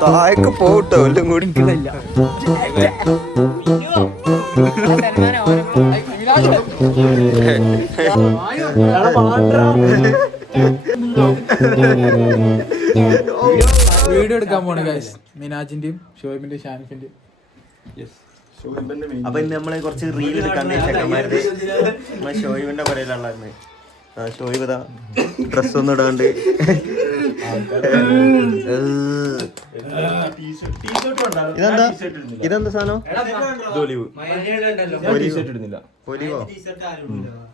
താഴേക്ക് പോട്ടോ എല്ലാം കൂടി വീഡിയോ എടുക്കാൻ പോണ ഗൈസ് മിനാജിന്റെയും ഷോയിബിന്റെയും ഷാനിഫിന്റെയും. അപ്പൊ ഇന്ന് നമ്മള് കുറച്ച് റീൽ എടുക്കാൻ ചെക്കന്മാരുടെ ഷോയിബിന്റെ പറയലുള്ള ഷോയിബ് ഡ്രസ് ഒന്നും ഇടാണ്ട് ഇതെന്താ സാധനം?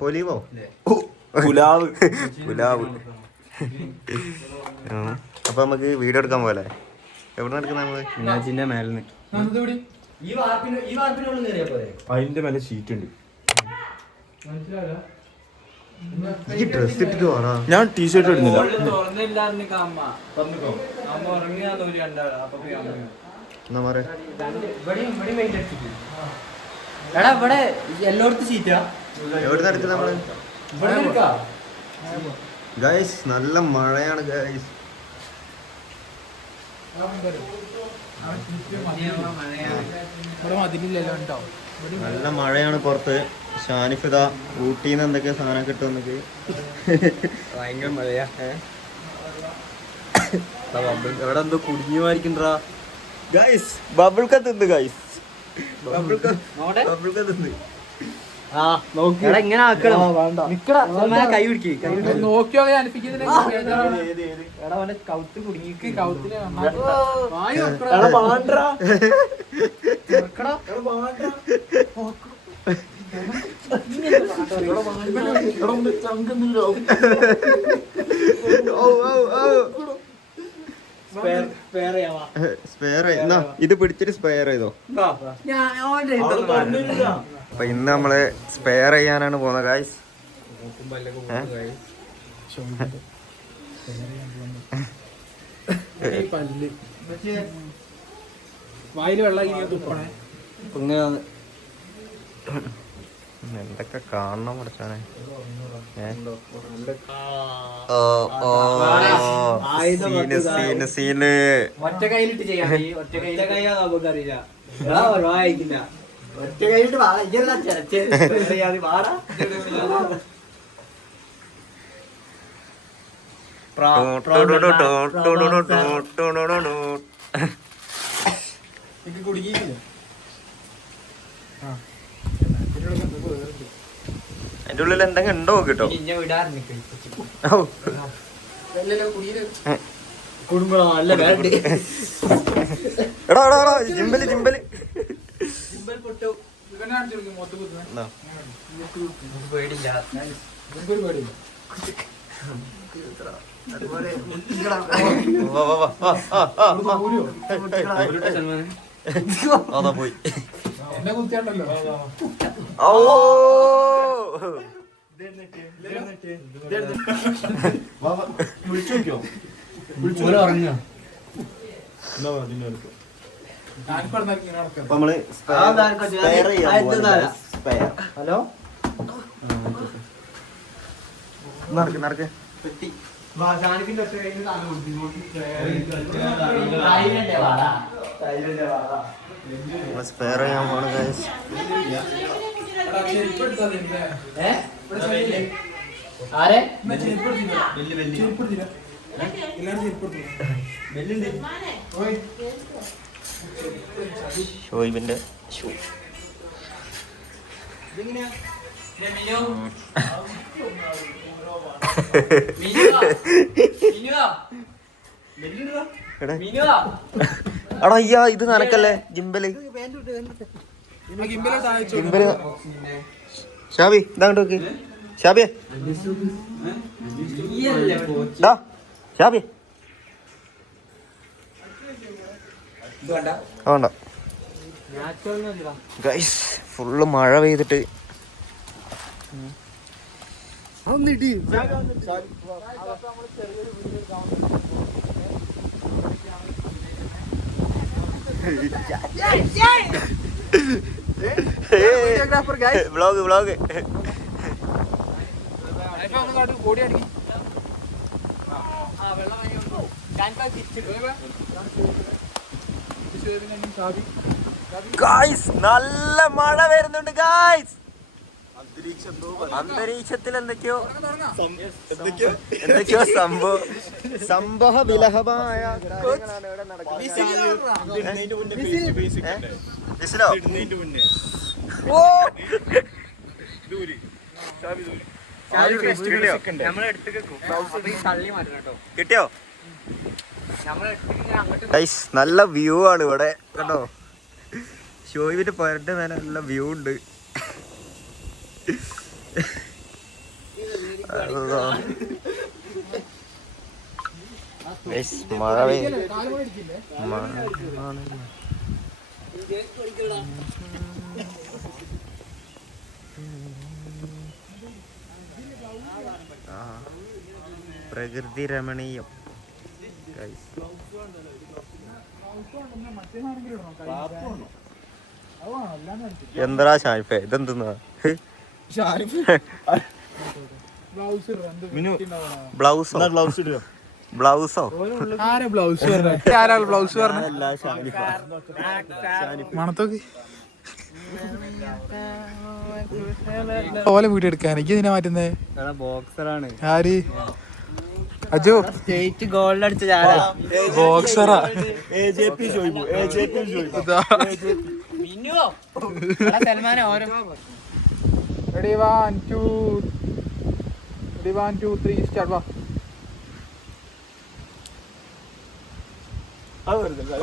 പൊലിവോ പുലാവ്. അപ്പൊ നമുക്ക് വീഡിയോ എടുക്കാൻ പോലെ എവിടെ എടുക്കുന്ന നമ്മള് മിനാജിന്റെ മേലെ അതിന്റെ മേലെ ഷീറ്റ് ഉണ്ട്. ഡ്രസ് ഇട്ടിട്ട് വേണോ? ഞാൻ ടീഷർട്ട് ഇടുന്നില്ല. ഗൈസ് നല്ല മഴയാണ് ഗൈസ്. നല്ല മഴയാണ് പുറത്ത്. ഷാനിഫിത ഊട്ടിന്ന് എന്തൊക്കെയാ സാധനം കിട്ടുമെന്നൊക്കെ ഭയങ്കര മഴയാ. എവിടെ എന്തോ കുടുങ്ങി മാറിക്കണ്ടാ ഗൈസ്. ബബിൾ കത്ത് ഗൈസ്. ബബിൾ കത്ത് ഇങ്ങനെ കൈ പിടിക്ക് നോക്കിയോ കൗത്ത് കുടുങ്ങിക്ക് ഇത് പിടിച്ചിട്ട് സ്പെയർ ചെയ്തോ. അപ്പൊ ഇന്ന് നമ്മള് സ്പെയർ ചെയ്യാനാണ് പോകുന്നത് ഗായ്സ്. വായില് വെള്ളം എന്തൊക്കെ കാണണം പഠിച്ചാനെ. ഒറ്റ കയ്യിലിട്ട് ചെയ്യാം. ഒറ്റ കയ്യിലാ നമുക്കറിയില്ല. വായിക്കില്ല. ഒറ്റ കയ്യിലിട്ട് വാടാ. അതിന്റെ ഉള്ളിൽ എന്തെങ്കിലും ഉണ്ടോ കിട്ടോ? എടാ ജിമ്പല് അതാ പോയി. എന്നെ കുത്തിയാണ്ടല്ലോ. ഹലോ നടക്ക് സ്പെയർ ചെയ്യാൻ പോണ ഗൈസ്. ഷോയിബിന്റെ ഷൂ എടാ അയ്യാ ഇത് നനക്കല്ലേ ജിമ്പല്. ജിമ്പല് ഷാബി ഇതാണ്ട് നോക്ക്. ഷാബിയെ ഷാബി വേണ്ട ഗൈസ്. ഫുള്ള് മഴ പെയ്തിട്ട് വ്ളോഗ് വ്ളോഗ് ഗായ്സ് നല്ല മഴ വരുന്നുണ്ട് ഗായ്സ്. അന്തരീക്ഷത്തിൽ എന്തൊക്കെയോ സംഭവ വിലഹമായ കാര്യങ്ങളാണ് ഇവിടെ നടക്കുന്നത്. വിസിലോ? കിട്ടിയോ? നല്ല വ്യൂ ആണ് ഇവിടെ കേട്ടോ. ഷോയിന്റെ പുരന്റെ മേലെ നല്ല വ്യൂ ഉണ്ട്. മഴ പ്രകൃതി രമണീയം. എന്താ ഷാനിഫേ ഇതെന്താ? ബ്ലൗസോ? ബ്ലൗസോ? മണത്തോക്ക് ഓലെ വീട്ടിൽ എടുക്കാൻ എനിക്ക് ഇതിനെ മാറ്റുന്നേ ബോക്സറാണ്. ആര്? അജു സ്റ്റേറ്റ് ഗോൾഡ് അടിച്ച ബോക്സറാ. സൽമാനെ ഓരോ Ready, 1, 2, 3, start. വാ.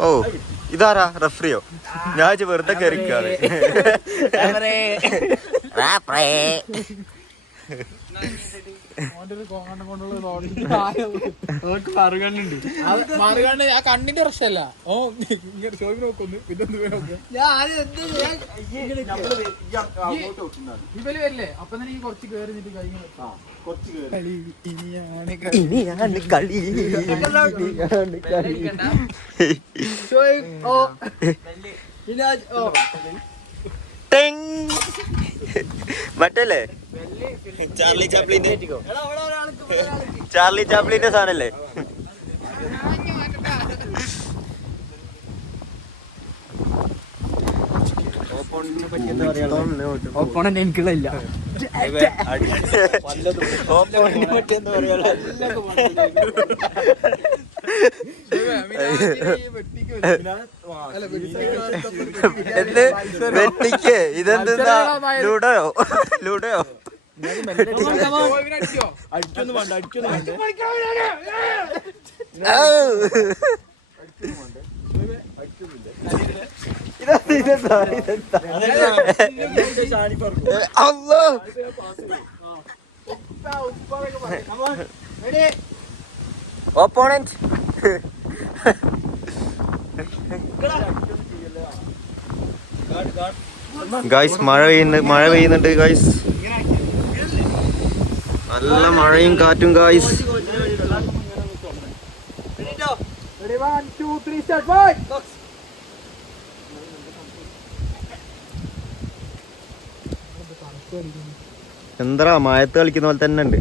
ഓ ഇതാരാ? റഫറിയോ? ഞാൻ വെറുതെ കയറിക്കാതെ. മറുകണ്ണ് ആ കണ്ണിന്റെ പ്രശ്നമല്ല. ഓ ചോദ്യം നോക്കൊന്ന് ഇവല് വരില്ലേ? അപ്പൊ തന്നെ ഈ കുറച്ച് കേറിട്ട് കഴിഞ്ഞു. മറ്റല്ലേ ചാർലി ചാപ്ലിന്റെ സാധനല്ലേ? ഓപ്പോണന്റ് എനിക്കുള്ള എന്ത് വെട്ടിക്ക്? ഇതെന്താ? ലൂഡോയോ? ലൂഡോയോ? ഓപ്പോണന്റ് ഗായ്സ് മഴ പെയ്യുന്നുണ്ട് ഗായ്സ്. നല്ല മഴയും കാറ്റും ഗായ്സ്. എന്താ മഴത്ത് കളിക്കുന്ന പോലെ തന്നെ ഉണ്ട്.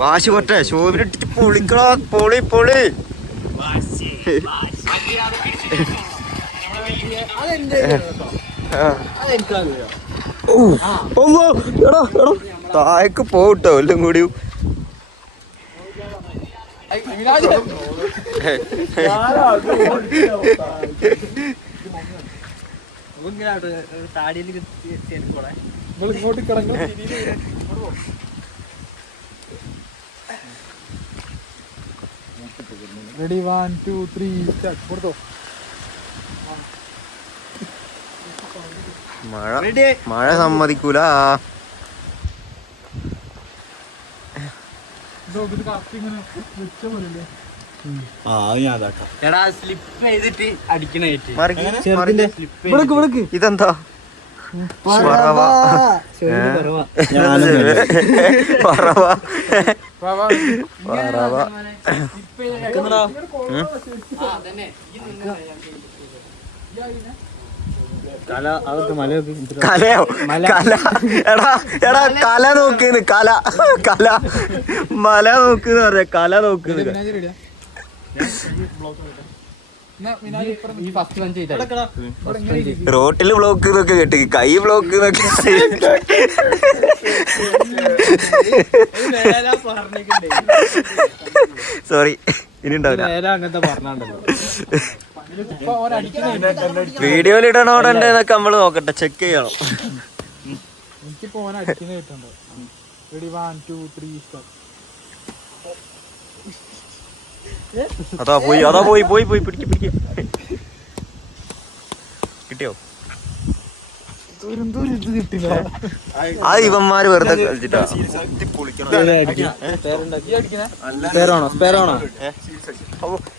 വാശി പറ്റേ ഷോവിനിട്ടിട്ട് പൊളിക്കടാ. പൊളി പൊളി. താഴേക്ക് പോട്ടോ എല്ലാം കൂടി. ഇങ്ങോട്ട് കിടങ്ങും. Ready 1, 2, 3 start. കൊടുത്തോ. മഴ സമ്മതിക്കൂല. സ്ലിപ്പ് ചെയ്തിട്ട് അടിക്കണ ഇതെന്താ? പറവ കലയോ കല എടാ എടാ കല നോക്കുന്നു കല കല മല നോക്കുന്ന പറയാ കല നോക്കുന്നു റോട്ടില് ബ്ലോക്ക് എന്നൊക്കെ കേട്ട് കൈ ബ്ലോക്ക് എന്നൊക്കെ സോറി ഇനി ഉണ്ടാവില്ല വീഡിയോയിൽ ഇടണോടെന്നൊക്കെ നമ്മള് നോക്കട്ടെ ചെക്ക് ചെയ്യണം. അതാ പോയി പിടിക്ക് കിട്ടിയോ? അത് ഇവന്മാര് വെറുതെ കളിച്ചിട്ടാ.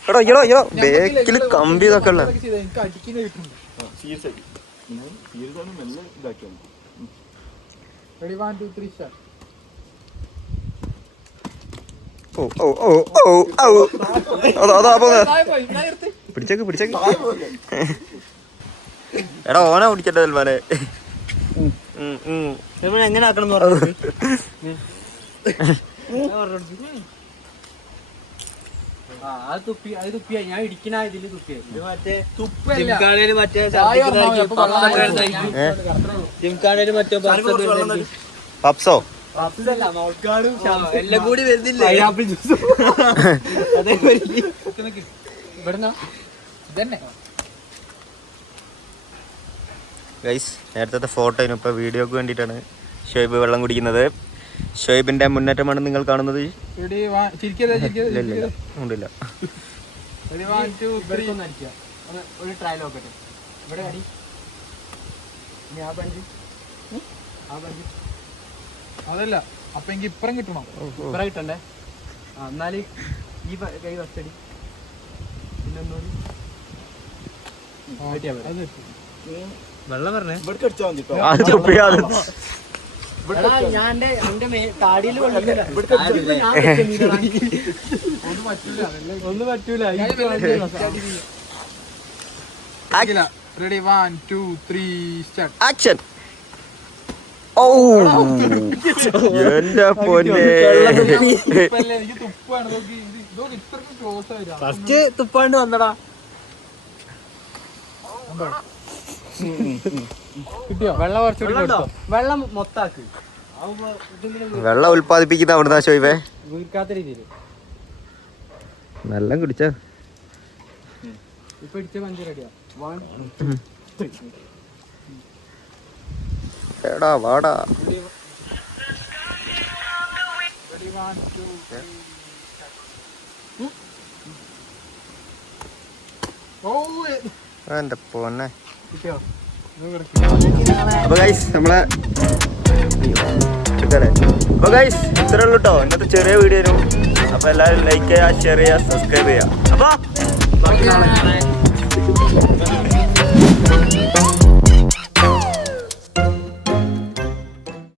എടോ ബേക്കില് കമ്പി ഇതൊക്കെ ഉള്ള പിടിച്ചേക്ക് എടാ ഓനെ പിടിക്കട്ടെ സൽമാനെ. എങ്ങനെ ആക്കണം പറഞ്ഞു ഞാൻ ഇടിക്കണ ഇതില് പപ്സോ എല്ലാം കൂടി വരുന്നില്ലേ ഗൈസ് നേരത്തെ ഫോട്ടോയിന് ഇപ്പൊ വീഡിയോക്ക് വേണ്ടിയിട്ടാണ് ഷോയിബ് വെള്ളം കുടിക്കുന്നത്. ഷോയിബിന്റെ മുന്നേറ്റമാണ് നിങ്ങൾ കാണുന്നത്. ഉണ്ടില്ല ഒരു ട്രയൽ നോക്കട്ടെ. ഇവിടെ അടി ആ ബഞ്ച് അതല്ല അപ്പൊ എനിക്ക് ഇപ്പറം കിട്ടണം. ഇപ്പറ കിട്ടണ്ടേ? എന്നാല് ഈ കൈ ഫസ്റ്റടി പിന്നെ വെള്ളം പറഞ്ഞേ ഞാൻ എന്റെ താടിയിൽ ഒന്നും പറ്റൂല. Ready 1 2 3 start action. ഓ എന്റെ പൊന്നെ ഫസ്റ്റ് തുപ്പാണ്ട് വന്നടാ. കിട്ടിയോ? വെള്ളം കുറച്ചുകൂടി വെള്ളം മൊത്താക്ക്. വെള്ളം ഉൽപ്പാദിപ്പിക്കുന്ന അവിടുന്ന് ഷോയിബേ വീർക്കാത്ത രീതിയിൽ നല്ല കുടിച്ച ഇപ്പൊ ഇടിച്ച പഞ്ച് റെഡിയാ. എടാ വാടാ എന്റെ പൊന്നെ. അപ്പൊ ഗൈസ് നമ്മളെ അപ്പൊ ഗൈസ് ഇത്രേ ഉള്ളൂ കേട്ടോ ഇന്നത്തെ ചെറിയ വീഡിയോ. അപ്പൊ എല്ലാവരും ലൈക്ക് ചെയ്യുക, ഷെയർ ചെയ്യുക, സബ്സ്ക്രൈബ് ചെയ്യുക. അപ്പൊ